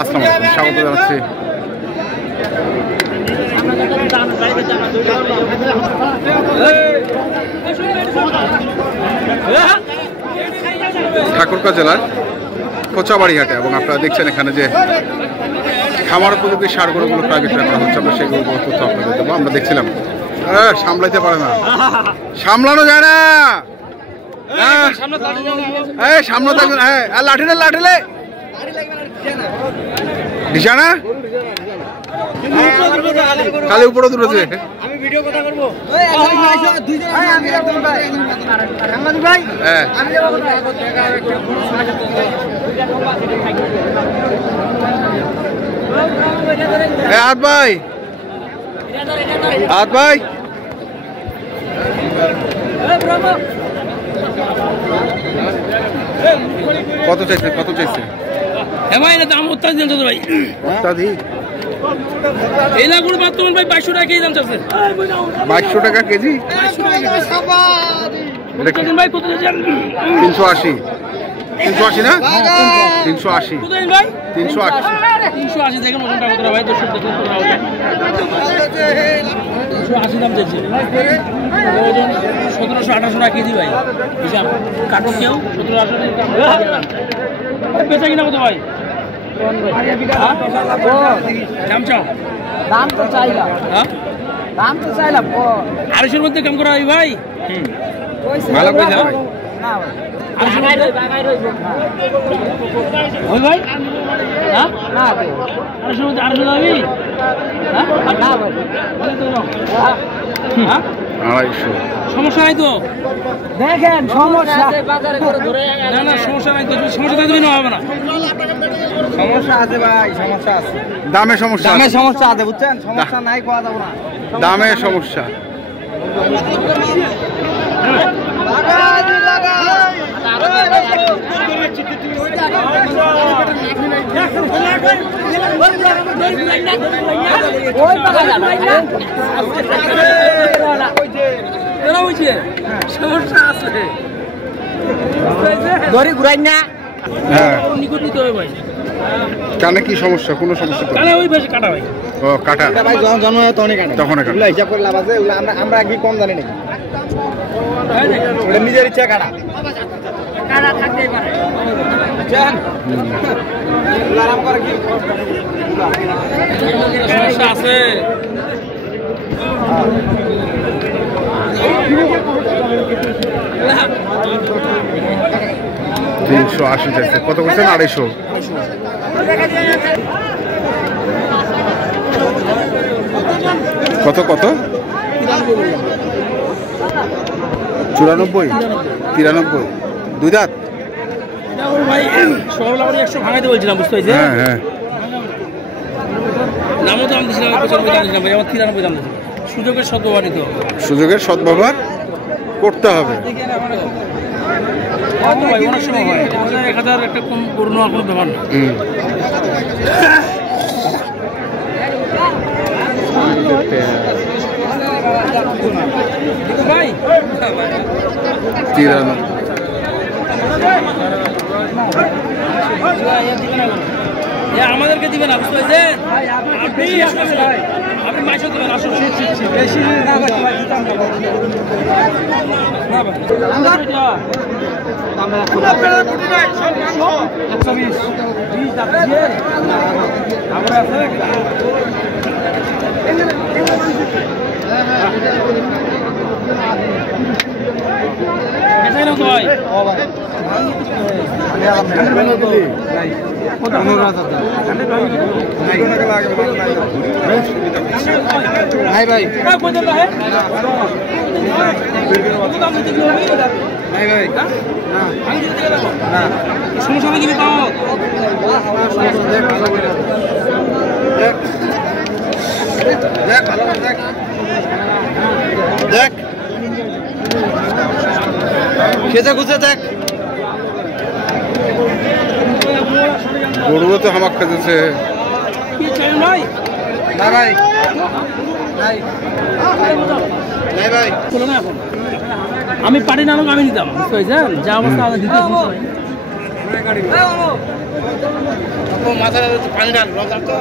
আসসালামু আলাইকুম, স্বাগত জানাচ্ছি ঠাকুরগাঁও জেলার কোচাবাড়ি হাটে। এবং আপনারা দেখছেন এখানে যে খামার উপযোগী সার গরুগুলো প্রায় বিক্রয় করা হচ্ছে। আমরা সেই গরুগুলো তথ্য আপনাদের দেবো। আমরা দেখছিলাম সামলাইতে পারে না, সামলানো যায় না, সামনে থাকবেন। হ্যাঁ, আর লাঠিলে লাঠিলে নিশানা খালি উপরে দূরেছে। আমি ভিডিও কথা করব। হাত ভাই, হাত ভাই, কত চাইছে? কত চাইছে? ভাই না দাম অত্যাধিক ভাই, অত্যাধিক। এই লাগুড় বর্তমান ভাই 2200 টাকা কেজি দাম চলছে। 2200 টাকা কেজি? ভাই কত চাইছেন? 380। 380 না? 380 কত দিন ভাই? 380। 380 দেখেন ওজনটা কত ভাই? 200 দেখেন 380 দাম চাইছে। ওজন 1700-1800 টাকা কেজি ভাই। হিসাব কাটো কেউ 1700 টাকা বেচা কিনা কত ভাই? দাম চাও? দাম তো চাইলাম, হ্যাঁ দাম তো চাইলাম 250 মধ্যে কাম করা হয় ভাই। ভালো কইছে ভাই। না ওই ভাই, হ্যাঁ না 250 মধ্যে 250 দাবি, হ্যাঁ না ভাই, হ্যাঁ 250। সমস্যা নাই তো? দেখেন সমস্যা, না না সমস্যা নাই তো, সমস্যা থাকলে না হবে না। সমস্যা আছে ভাই, সমস্যা আছে, দামে সমস্যা, দামে সমস্যা আছে বুঝছেন? সমস্যা নাই কোয়া যাবো না, দামে সমস্যা। সমস্যা আছে দড়ি ঘুরাই না। হ্যাঁ, নিকট নিতে হবে ভাই। কানে কি সমস্যা? কোনো সমস্যা তো? কানে ওই বেশি কাটা ভাই। ও কাটা ভাই জন্ম হয় তখনই কাটে, তখন কাটা। ওগুলো হিসাব করে লাভ আছে, ওগুলো আমরা কি কম জানি নাকি? ওটা নিজের ইচ্ছা কাটা, কাটা থাকতেই পারে। আরাম করে কি সমস্যা আছে? 380 চাইছে। কত করছেন? 250। কত কত? 94, 93। দুই দাঁত? ভাই সকালবেলা 100 ভাঙাইতে বলছিলাম, বুঝতে পারছি। হ্যাঁ হ্যাঁ, নামও দাম দিয়েছিলাম 95 দাম দিয়েছিলাম ভাই, আমার 93 দাম দিয়েছি। সুযোগের সদ্ব্যবহার নিতে হবে, সুযোগের সদ্ব্যবহার করতে হবে। ভাই অনেক সময় হয় 1000 একটা কম গরু নেওয়ার কোনো ব্যাপার না। ভাই 93। আমাদেরকে দিবেন না, বুঝতে পারছেন? আপনি মাইশো দিবেন, আসুন। বেশি ভাই নাই ভাই, নাই ভাই, সমস্যা নাকি পাও? দেখ খেতে খুঁজে দেখ, গরুও তো হামাক খেতেছে। কি চাই ভাই? না ভাই, নাই চলো না এখন আমি পারি না আমি নিতাম বুঝতে পারছেন যা অবস্থা আমাদের দিতে মাথায় পানি ডাল রোজার তো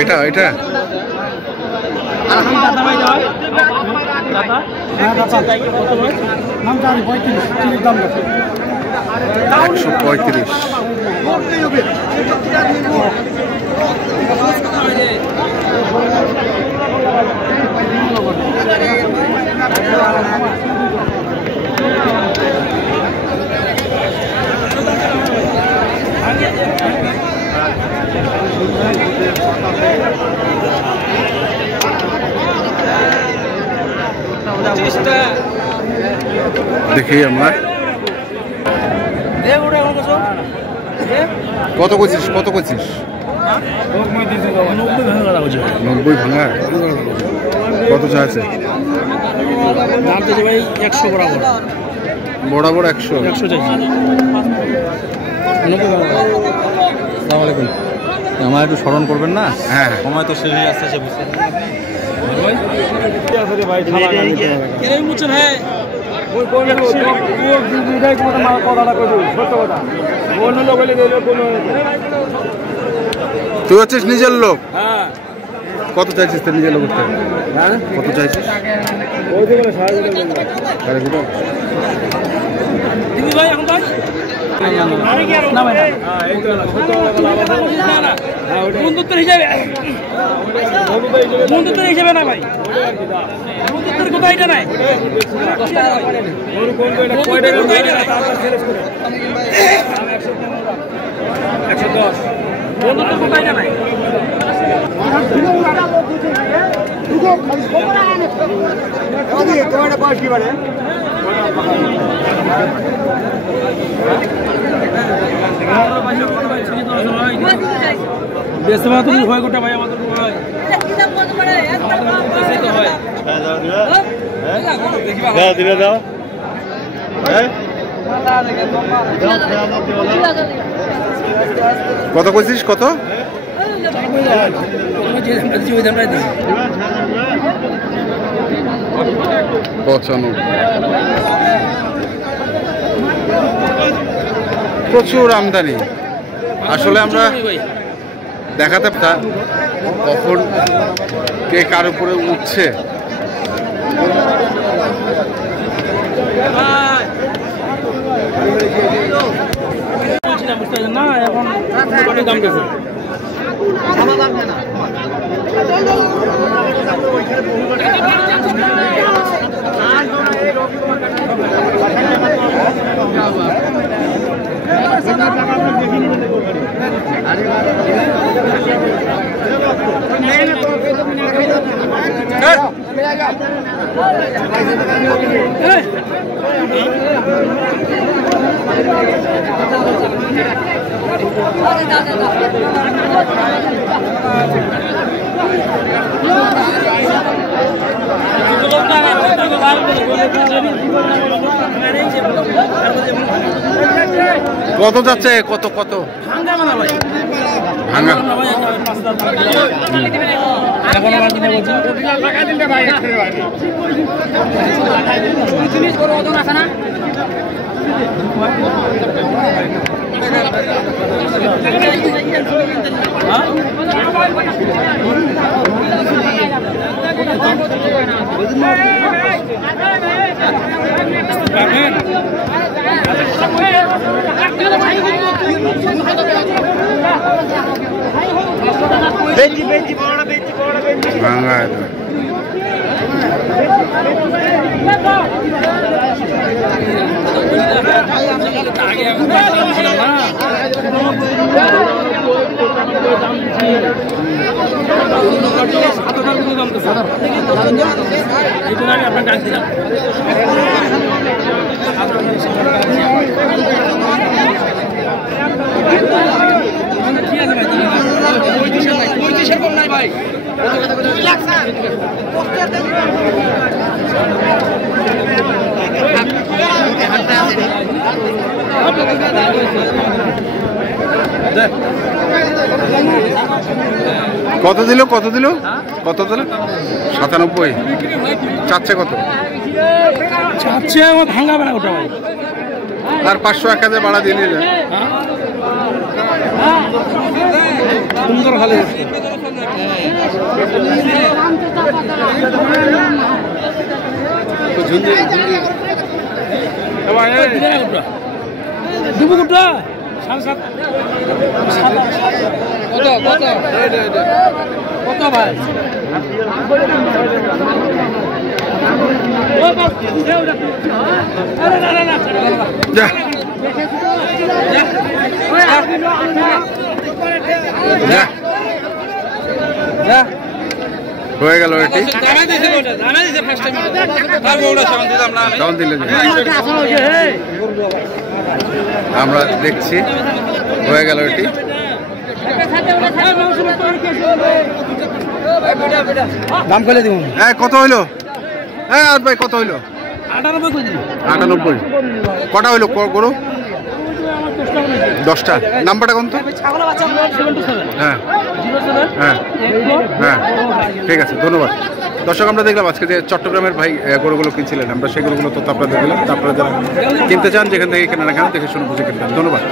এটা এটা 135। দেখি আমরা কত করছিস 90 ভাঙা কত চা আছে ভাই 100 বরাবর বরাবর 100 চাইছি। আসসালামু আলাইকুম। আমার একটু স্মরণ করবেন না? হ্যাঁ সময় তো শেষ হয়ে আসছে বুঝতে তুই হচ্ছিস নিজের লোক কত চাইছিস তোর নিজের লোক কত চাইছিস বন্ধুত্বের হিসাবে না ভাই বন্ধুত্বের কোথায় এটা নাই বন্ধুত্বের কোথায় এটা নাই বেসমা তুমি হয় গোটা ভাই আমাদের হয় দিলে দাও কত কইছিস কত 95 প্রচুর আমদানি আসলে আমরা দেখাতে কখন কে কার উপরে উঠছে না এখন দাম গেছে কত যাচ্ছে কত কত ভাঙা ভাঙা আপনার ডাক দিলাম ঠিক আছে ভাই, 35 কম নাই ভাই। কত দিল কত দিল কত দিল? 97। চাচ্ছে কত? চাচ্ছে আমার ভাঙা বেড়া ওটা ভাই। আর 500-1000 বাড়া দিয়ে নিলে সুন্দর ভালো দুপুরটা 7:30। কত কত কত ভাই? যা যা যা হয়ে গেল এটি। কেমন দিলেন? আমরা দেখছি হয়ে গেল এটি। দাম করে দিব। হ্যাঁ কত হইলো? হ্যাঁ আর ভাই কত হইলো? 98 করে দিন। 98। কটা হইলো গরু? 10টা। নাম্বারটা কোন তো? হ্যাঁ হ্যাঁ হ্যাঁ ঠিক আছে, ধন্যবাদ। দর্শক, আমরা দেখলাম আজকে যে চট্টগ্রামের ভাই গরুগুলো কিনছিলেন, আমরা সেই গরুগুলো তথ্য আপনাদের দিলাম। তারপরে যারা কিনতে চান যেখান থেকে কেনা না কেন দেখে শুনে বুঝে কিনবেন। ধন্যবাদ।